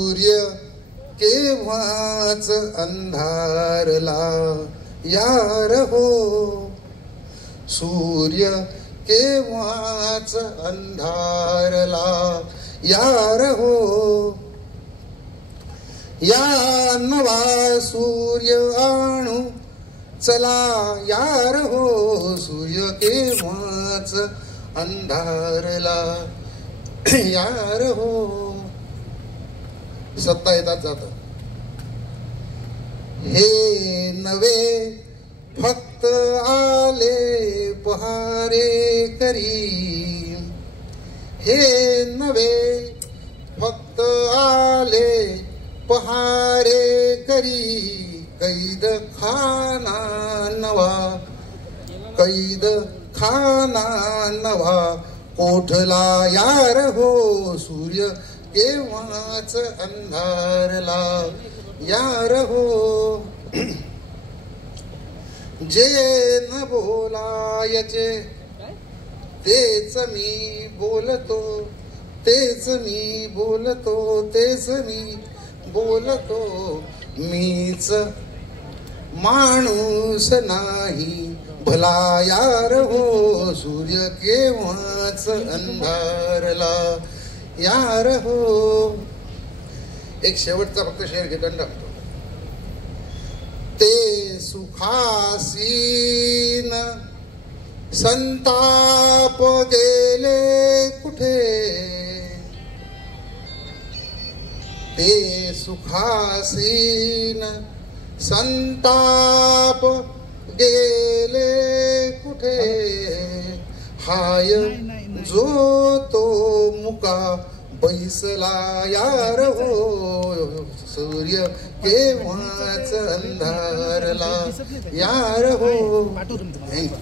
सूर्य केव्हाच अंधारला यार हो, सूर्य केव्हाच अंधारला यार हो, या नवा सूर्य आणू चला यार हो, सूर्य केव्हाच अंधारला यार हो. सत्ता येतात जात हे नवे फक्त आले पहारे करी, हे नवे फक्त आले पहारे करी, कैद खाना नवा, कैद खाना नवा कोठला यार हो, सूर्य केव्हाच अंधारला यार हो. जे न बोलायचे तेच मी बोलतो, तेच मी बोलतो, तेच मी बोलतो, मीच माणूस नाही भला यार हो, सूर्य केव्हाच अंधारला यार हो. एक शेवटचा फक्त शेर घेतो आणि टाकतो. ते सुखासीन संताप गेले कुठे, ते सुखासीन संताप गेले कुठे, हाय जो तो मुका बैसला यार हो, सूर्य केव्हाच अंधारला यार हो. थँक्यू.